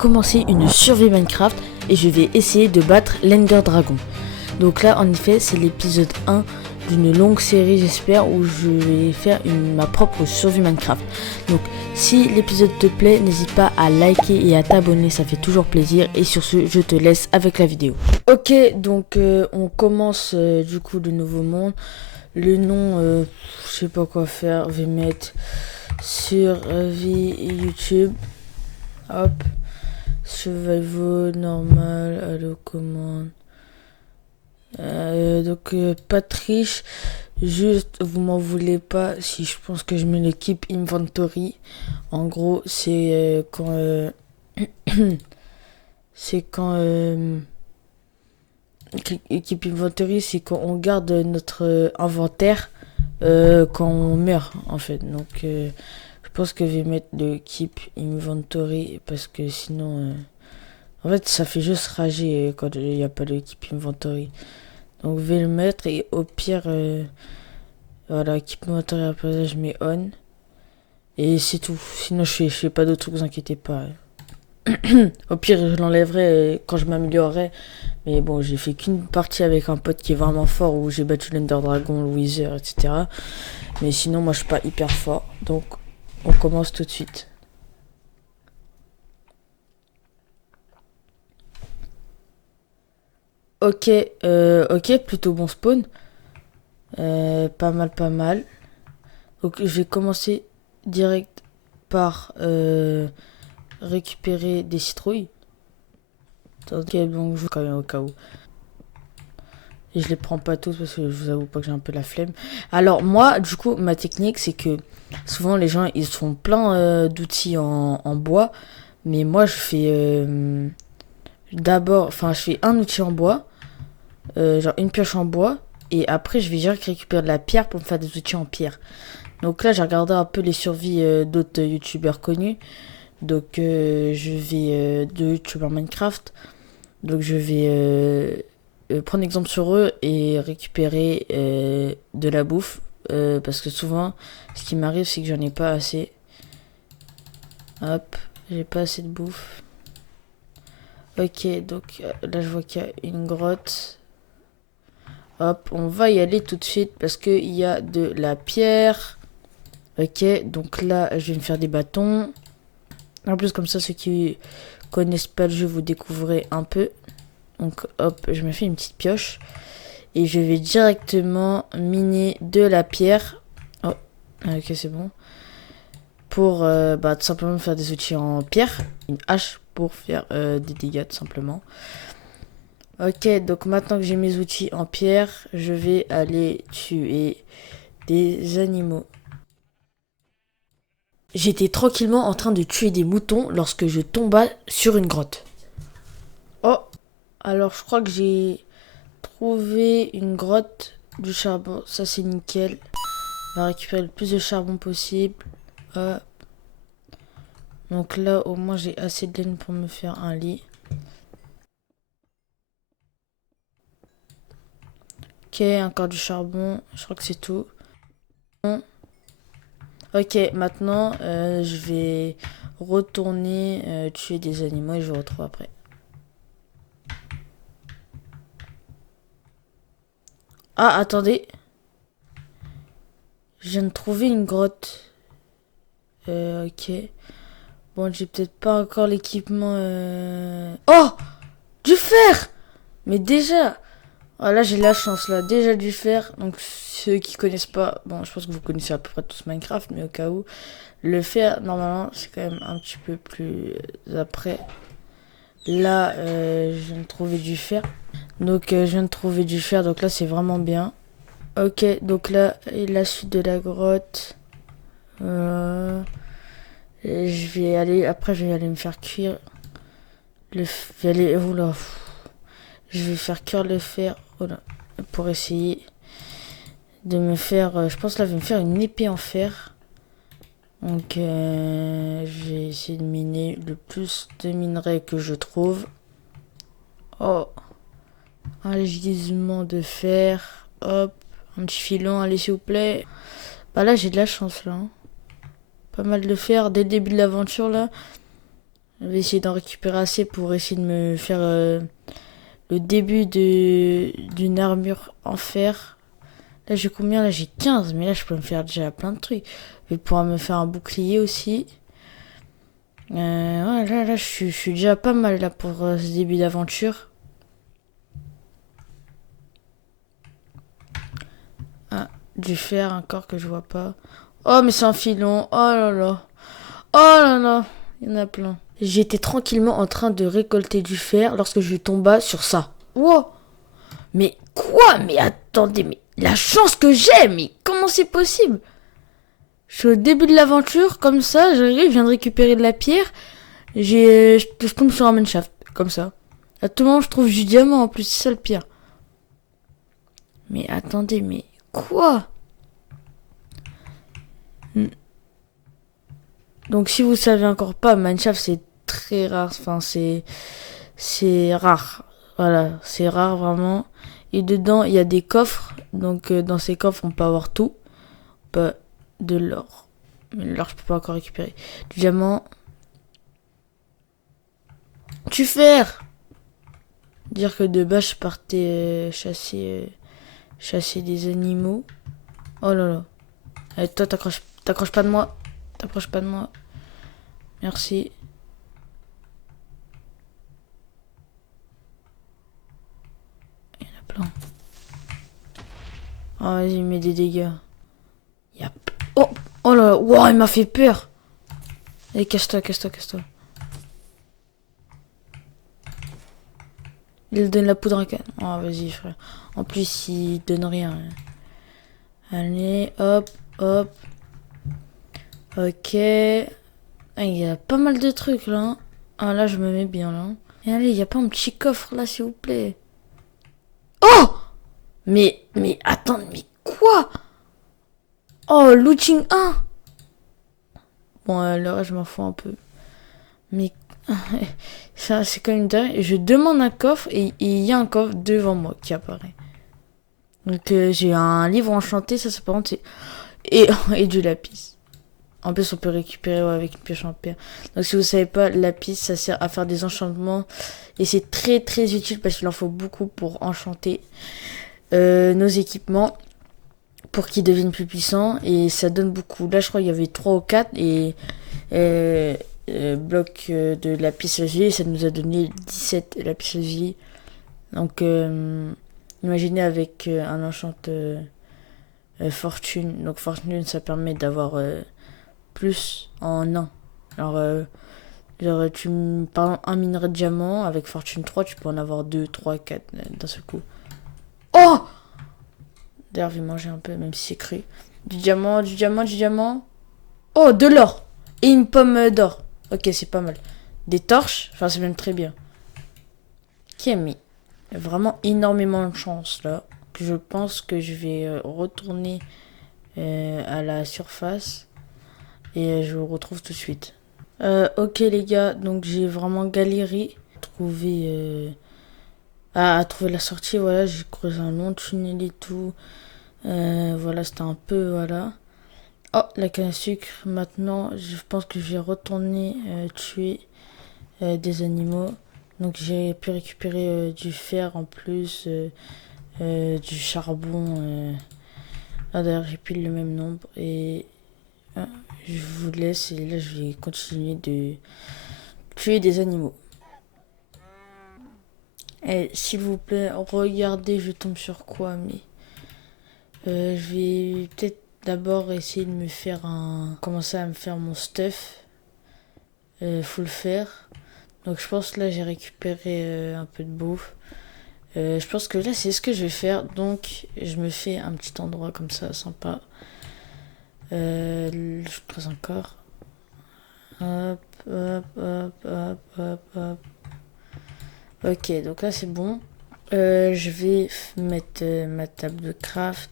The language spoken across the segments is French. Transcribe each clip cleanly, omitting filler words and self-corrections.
commencer une survie Minecraft et je vais essayer de battre l'Ender Dragon. Donc là en effet c'est l'épisode 1 d'une longue série j'espère où je vais faire ma propre survie Minecraft. Donc si l'épisode te plaît n'hésite pas à liker et à t'abonner, ça fait toujours plaisir, et sur ce je te laisse avec la vidéo. Ok, donc on commence du coup le nouveau monde. Le nom je sais pas quoi faire, je vais mettre survie YouTube. Hop. Survival, normal, allo commande. Donc pas triche, juste vous m'en voulez pas si je pense que je mets l'équipe inventory. En gros c'est c'est quand équipe inventory, c'est quand on garde notre inventaire quand on meurt en fait. Donc je pense que je vais mettre l'équipe inventory parce que sinon en fait ça fait juste rager quand il n'y a pas d'équipe inventory. Donc je vais le mettre et au pire voilà, équipe inventory après je mets on et c'est tout. Sinon je fais pas d'autres trucs, vous inquiétez pas. Au pire je l'enlèverai quand je m'améliorerai. Mais bon, j'ai fait qu'une partie avec un pote qui est vraiment fort où j'ai battu l'Ender Dragon, le Wither, etc. Mais sinon moi je suis pas hyper fort. Donc on commence tout de suite. Ok, ok, plutôt bon spawn. Pas mal, pas mal. Donc je vais commencer direct par récupérer des citrouilles. Ok, donc je quand même au cas où. Et je les prends pas tous parce que je vous avoue pas que j'ai un peu la flemme. Alors moi, du coup, ma technique c'est que souvent les gens ils font plein d'outils en bois. Mais moi je fais d'abord, enfin je fais un outil en bois. Genre une pioche en bois. Et après je vais direct récupérer de la pierre pour me faire des outils en pierre. Donc là j'ai regardé un peu les survies d'autres youtubeurs connus. Donc je vais de youtubeurs Minecraft. Donc je vais prendre exemple sur eux et récupérer de la bouffe. Parce que souvent ce qui m'arrive c'est que j'en ai pas assez. Hop, j'ai pas assez de bouffe. Ok, donc là je vois qu'il y a une grotte. Hop, on va y aller tout de suite parce qu'il y a de la pierre. Ok, donc là, je vais me faire des bâtons. En plus, comme ça, ceux qui connaissent pas le jeu, vous découvrez un peu. Donc hop, je me fais une petite pioche. Et je vais directement miner de la pierre. Oh, ok, c'est bon. Pour tout simplement faire des outils en pierre. Une hache pour faire des dégâts tout simplement. Ok, donc maintenant que j'ai mes outils en pierre, je vais aller tuer des animaux. J'étais tranquillement en train de tuer des moutons lorsque je tomba sur une grotte. Oh, alors je crois que j'ai trouvé une grotte du charbon, ça c'est nickel. On va récupérer le plus de charbon possible. Donc là au moins j'ai assez de laine pour me faire un lit. Ok, encore du charbon, je crois que c'est tout. Ok, maintenant je vais retourner tuer des animaux et je vous retrouve après. Ah, attendez. Je viens de trouver une grotte. Ok. Bon, j'ai peut-être pas encore l'équipement. Oh, du fer. Mais déjà. Ah, là, j'ai la chance, là. Déjà du fer. Donc, ceux qui connaissent pas... Bon, je pense que vous connaissez à peu près tous Minecraft, mais au cas où... Le fer, normalement, c'est quand même un petit peu plus après. Là, je viens de trouver du fer. Donc, je viens de trouver du fer. Donc là, c'est vraiment bien. Ok, donc là, la suite de la grotte. Et je vais aller... Après, je vais aller me faire cuire... Je vais aller... Oula. Je vais faire cuire le fer. Oula. Pour essayer de me faire... je pense là, je vais me faire une épée en fer. Donc, je vais essayer de miner le plus de minerais que je trouve. Oh. Un gisement de fer. Hop. Un petit filon, allez, s'il vous plaît. Bah là, j'ai de la chance, là. Pas mal de fer dès le début de l'aventure, là. Je vais essayer d'en récupérer assez pour essayer de me faire le début d'une armure en fer. Là, j'ai combien? Là, j'ai 15. Mais là, je peux me faire déjà plein de trucs. Je vais pouvoir me faire un bouclier aussi. Ouais, là, je suis déjà pas mal là pour ce début d'aventure. Ah, du fer encore que je vois pas. Oh, mais c'est un filon. Oh là là. Oh là là. Il y en a plein. J'étais tranquillement en train de récolter du fer lorsque je tomba sur ça. Wow. Mais quoi? Mais attendez, mais la chance que j'ai, mais comment c'est possible? Je suis au début de l'aventure, comme ça, j'arrive, je viens de récupérer de la pierre, je tombe sur un mineshaft, comme ça. À tout moment, je trouve du diamant en plus, c'est ça le pire. Mais attendez, mais quoi? Donc si vous savez encore pas, mineshaft c'est très rare, enfin c'est rare. Voilà, c'est rare vraiment. Et dedans, il y a des coffres, donc dans ces coffres, on peut avoir tout. Pas de l'or. Mais l'or, je peux pas encore récupérer. Du diamant. Tu fer. Dire que de base, je partais chasser des animaux. Oh là là. Allez, toi, t'accroches pas de moi. T'approches pas de moi. Merci. Il y en a plein. Oh, vas-y, mets des dégâts. Yep. Oh, oh là là. Wow, il m'a fait peur. Allez, casse-toi, casse-toi, casse-toi. Il donne la poudre à canne. Oh, vas-y, frère. En plus, il donne rien. Allez, hop, hop. Ok. Ah, il y a pas mal de trucs, là. Hein. Ah, là, je me mets bien, là. Et allez, il y a pas un petit coffre, là, s'il vous plaît. Oh! Mais, attends, mais quoi? Oh, looting 1! Bon, le reste, je m'en fous un peu. Mais, ça, c'est quand même dingue. Je demande un coffre et il y a un coffre devant moi qui apparaît. Donc, j'ai un livre enchanté, ça, c'est par contre, c'est... Et du lapis. En plus, on peut récupérer avec une pioche en pierre. Donc, si vous savez pas, la piste, ça sert à faire des enchantements. Et c'est très très utile parce qu'il en faut beaucoup pour enchanter nos équipements. Pour qu'ils deviennent plus puissants. Et ça donne beaucoup. Là, je crois qu'il y avait 3 ou 4. Et blocs de lapis lazuli. Ça nous a donné 17 lapis lazuli. Donc, imaginez avec un enchant fortune. Donc, fortune, ça permet d'avoir... plus en 1. Alors, genre par exemple, un minerai de diamant avec fortune 3, tu peux en avoir 2, 3, 4 d'un seul coup. Oh! D'ailleurs, je vais manger un peu, même si c'est cru. Du diamant, du diamant, du diamant. Oh, de l'or! Et une pomme d'or. Ok, c'est pas mal. Des torches, enfin, c'est même très bien. Qui a mis vraiment énormément de chance là. Que je pense que je vais retourner à la surface. Et je vous retrouve tout de suite. Ok les gars, donc j'ai vraiment galéré à trouver la sortie. Voilà, j'ai creusé un long tunnel et tout. Voilà, c'était un peu... Voilà. Oh, la canne à sucre. Maintenant, je pense que je vais retourner tuer des animaux. Donc j'ai pu récupérer du fer en plus, du charbon. Ah, d'ailleurs, j'ai pile le même nombre. Et je vous laisse et là je vais continuer de tuer des animaux. Et s'il vous plaît, regardez, je tombe sur quoi, mais je vais peut-être d'abord essayer de me faire commencer à me faire mon stuff full fer. Donc je pense que là j'ai récupéré un peu de bouffe. Je pense que là c'est ce que je vais faire. Donc je me fais un petit endroit comme ça, sympa. Je creuse encore. Hop, hop, hop, hop, hop, hop. Ok, donc là c'est bon. Je vais mettre ma table de craft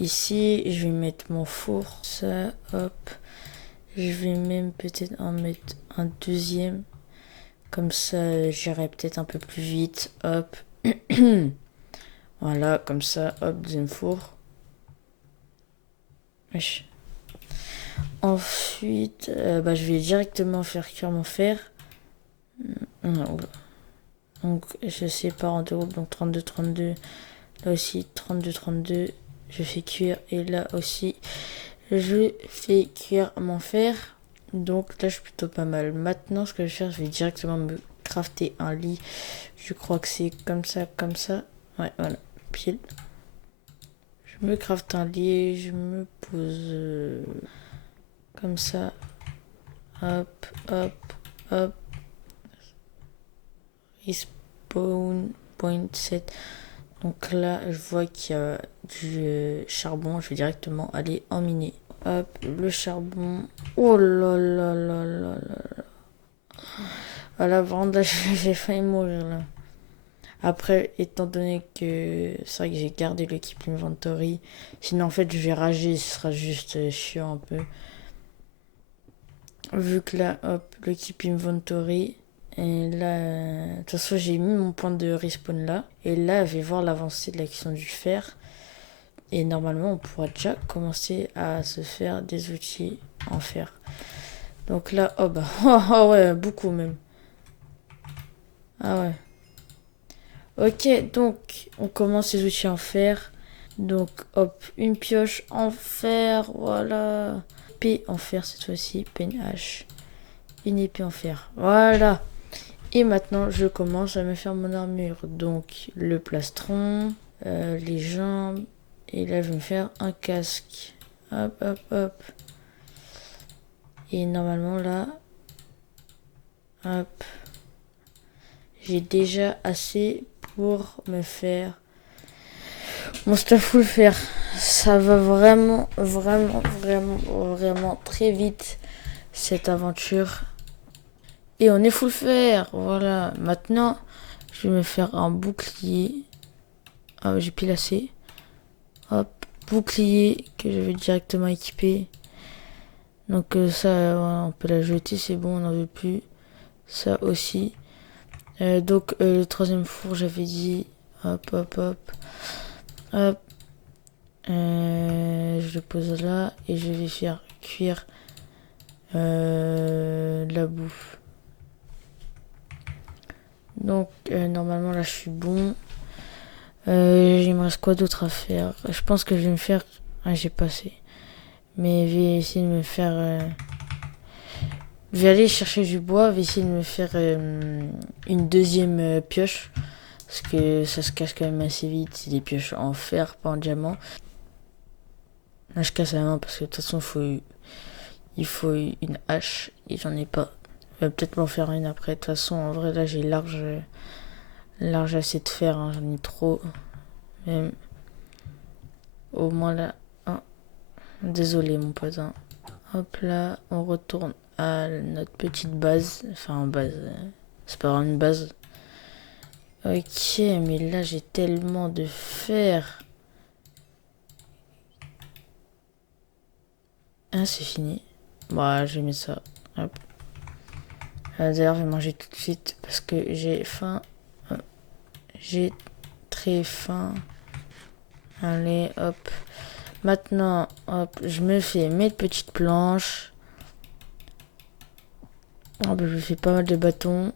ici. Je vais mettre mon four. Ça, hop. Je vais même peut-être en mettre un deuxième. Comme ça, j'irai peut-être un peu plus vite. Hop. Voilà, comme ça. Hop, deuxième four. Ensuite, je vais directement faire cuire mon fer. Non, oula. Donc je sépare en deux groupes, donc 32, 32. Là aussi 32, 32. Je fais cuire. Et là aussi, je fais cuire mon fer. Donc là, je suis plutôt pas mal. Maintenant, ce que je vais faire, je vais directement me crafter un lit. Je crois que c'est comme ça, comme ça. Ouais, voilà, pile. Je me crafte un lit, je me pose comme ça. Hop, hop, hop. Respawn point 7. Donc là, je vois qu'il y a du charbon. Je vais directement aller en miner. Hop, le charbon. Oh là là là là là. À la vente, là, j'ai failli mourir là. Après, étant donné que c'est vrai que j'ai gardé l'équipe inventory, sinon en fait je vais rager, ce sera juste chiant un peu. Vu que là, hop, l'équipe inventory, et là, de toute façon j'ai mis mon point de respawn là, et là je vais voir l'avancée de l'action du fer, et normalement on pourra déjà commencer à se faire des outils en fer. Donc là, oh bah, oh ouais, beaucoup même. Ah ouais. Ok, donc on commence les outils en fer. Donc hop, une pioche en fer, voilà. Épée en fer cette fois-ci, peigne-hache. Une épée en fer, voilà. Et maintenant je commence à me faire mon armure. Donc le plastron, les jambes. Et là je vais me faire un casque. Hop, hop, hop. Et normalement là, hop. J'ai déjà assez pour me faire mon stuff full fer. Ça va vraiment, vraiment, vraiment, vraiment très vite cette aventure. Et on est full fer. Voilà. Maintenant, je vais me faire un bouclier. Ah, j'ai pile assez. Hop, bouclier que je vais directement équiper. Donc ça, voilà, on peut la jeter, c'est bon, on n'en veut plus. Ça aussi. Donc le troisième four, j'avais dit. Hop, hop, hop. Hop. Je le pose là et je vais faire cuire la bouffe. Donc normalement là je suis bon. Il me reste quoi d'autre à faire? Je pense que je vais me faire... Ah, j'ai passé. Mais je vais essayer de me faire... Je vais aller chercher du bois. Je vais essayer de me faire une deuxième pioche. Parce que ça se casse quand même assez vite. C'est des pioches en fer, pas en diamant. Là je casse la main parce que de toute façon il faut une hache. Et j'en ai pas. Je vais peut-être m'en faire une après. De toute façon en vrai là j'ai large assez de fer. Hein. J'en ai trop. Même... Au moins là... Oh. Désolé mon pote. Hein. Hop là, on retourne à notre petite base. Enfin, base. C'est pas vraiment une base. Ok, mais là, j'ai tellement de fer. Ah, c'est fini. Bon, je vais mettre ça. Hop. D'ailleurs, je vais manger tout de suite parce que j'ai faim. J'ai très faim. Allez, hop. Maintenant, hop, je me fais mes petites planches. Hop, je fais pas mal de bâtons.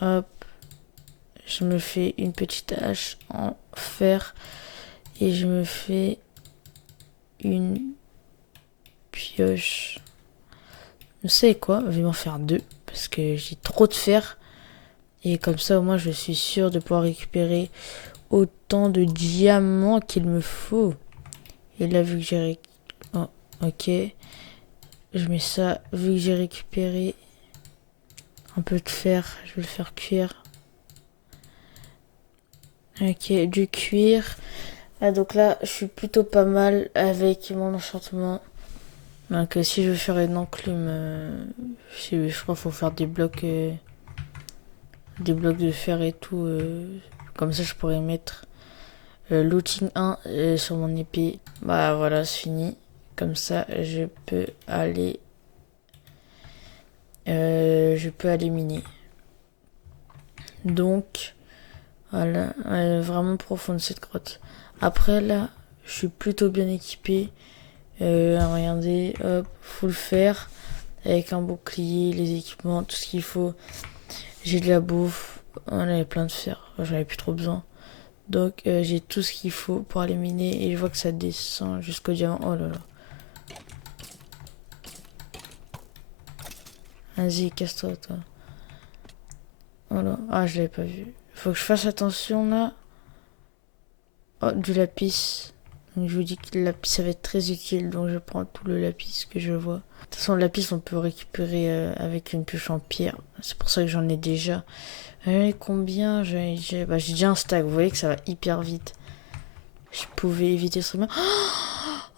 Hop. Je me fais une petite hache en fer. Et je me fais une pioche. Vous savez quoi? Je vais m'en faire deux. Parce que j'ai trop de fer. Et comme ça, au moins, je suis sûr de pouvoir récupérer autant de diamants qu'il me faut. Et là, vu que j'ai... Oh, ok. Je mets ça. Vu que j'ai récupéré un peu de fer, je vais le faire cuire. Ok, du cuir. Ah, donc là, je suis plutôt pas mal avec mon enchantement. Donc si je veux faire une enclume, je crois qu'il faut faire des blocs de fer et tout. Comme ça, je pourrais mettre looting 1 sur mon épée. Bah voilà, c'est fini. Comme ça, je peux aller miner. Donc, voilà, elle est vraiment profonde cette grotte. Après là, je suis plutôt bien équipé. Regardez, hop, full fer avec un bouclier, les équipements, tout ce qu'il faut. J'ai de la bouffe. On avait plein de fer. J'en avais plus trop besoin. Donc j'ai tout ce qu'il faut pour aller miner. Et je vois que ça descend jusqu'au diamant. Oh là là. Vas-y, casse-toi, toi. Voilà. Ah, je l'avais pas vu. Faut que je fasse attention là. Oh, du lapis. Donc, je vous dis que le lapis, ça va être très utile. Donc, je prends tout le lapis que je vois. De toute façon, le lapis, on peut récupérer avec une pioche en pierre. C'est pour ça que j'en ai déjà. Combien j'ai déjà un stack. Vous voyez que ça va hyper vite. Je pouvais éviter ce truc.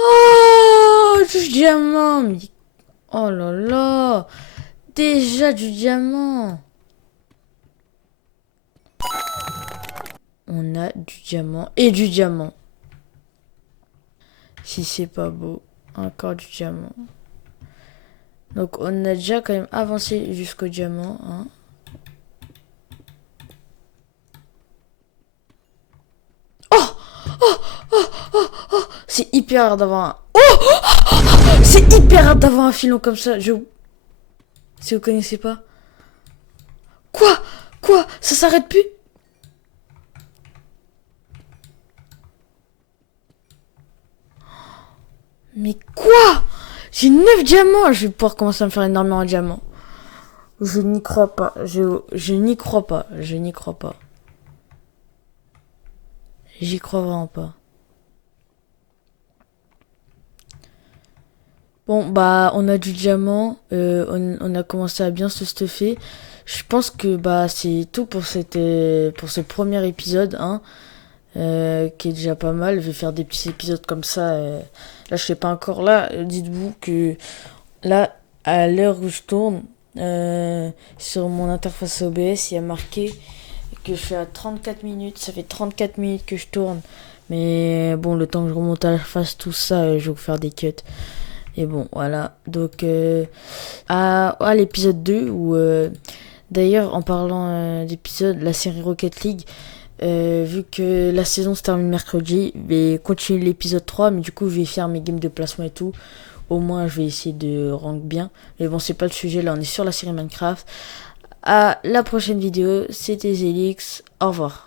Oh, du diamant. Mais... oh là là. Déjà du diamant. On a du diamant et du diamant. Si c'est pas beau. Encore du diamant. Donc on a déjà quand même avancé jusqu'au diamant. Hein. Oh, c'est hyper rare d'avoir un... c'est hyper rare d'avoir un filon comme ça. Si vous connaissez pas. Quoi ça s'arrête plus? Mais quoi? J'ai 9 diamants. Je vais pouvoir commencer à me faire énormément de diamants. Je n'y crois pas. Je n'y crois pas. Je n'y crois pas. J'y crois vraiment pas. Bon, bah, on a du diamant. On a commencé à bien se stuffer. Je pense que bah c'est tout pour pour ce premier épisode, hein, qui est déjà pas mal. Je vais faire des petits épisodes comme ça. Là, je sais pas encore. Là, dites-vous que là, à l'heure où je tourne, sur mon interface OBS, il y a marqué que je suis à 34 minutes. Ça fait 34 minutes que je tourne. Mais bon, le temps que je remonte à la face, tout ça, je vais vous faire des cuts. Et bon, voilà. Donc, à l'épisode 2, où d'ailleurs, en parlant d'épisode, la série Rocket League, vu que la saison se termine mercredi, je vais continuer l'épisode 3, mais du coup, je vais faire mes games de placement et tout. Au moins, je vais essayer de rank bien. Mais bon, c'est pas le sujet, là, on est sur la série Minecraft. À la prochaine vidéo, c'était Zelix. Au revoir.